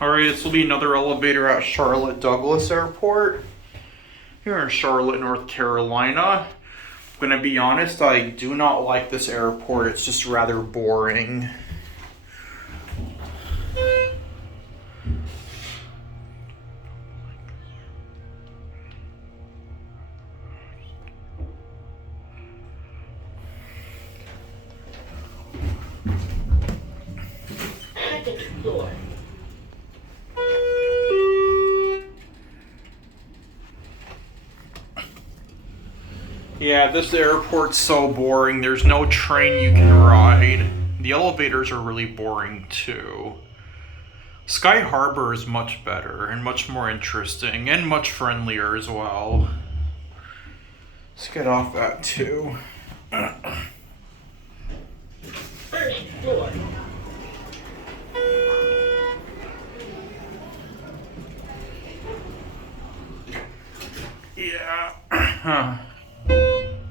Alright, this will be another elevator at Charlotte Douglas Airport. Here in Charlotte, North Carolina. I'm gonna be honest, I do not like this airport. It's just rather boring. Second floor. Yeah, this airport's so boring. There's no train you can ride. The elevators are really boring too. Sky Harbor is much better and much more interesting and much friendlier as well. Let's get off that too. First floor. Yeah.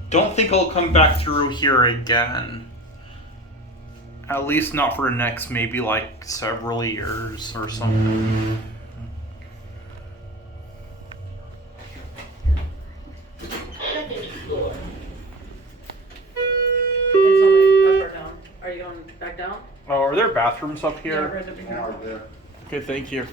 Don't think I'll come back through here again. At least not for the next maybe like several years or something. Second floor. It's only up or down. Are you going back down? Oh, are there bathrooms up Yeah, here? right up here. Okay, thank you.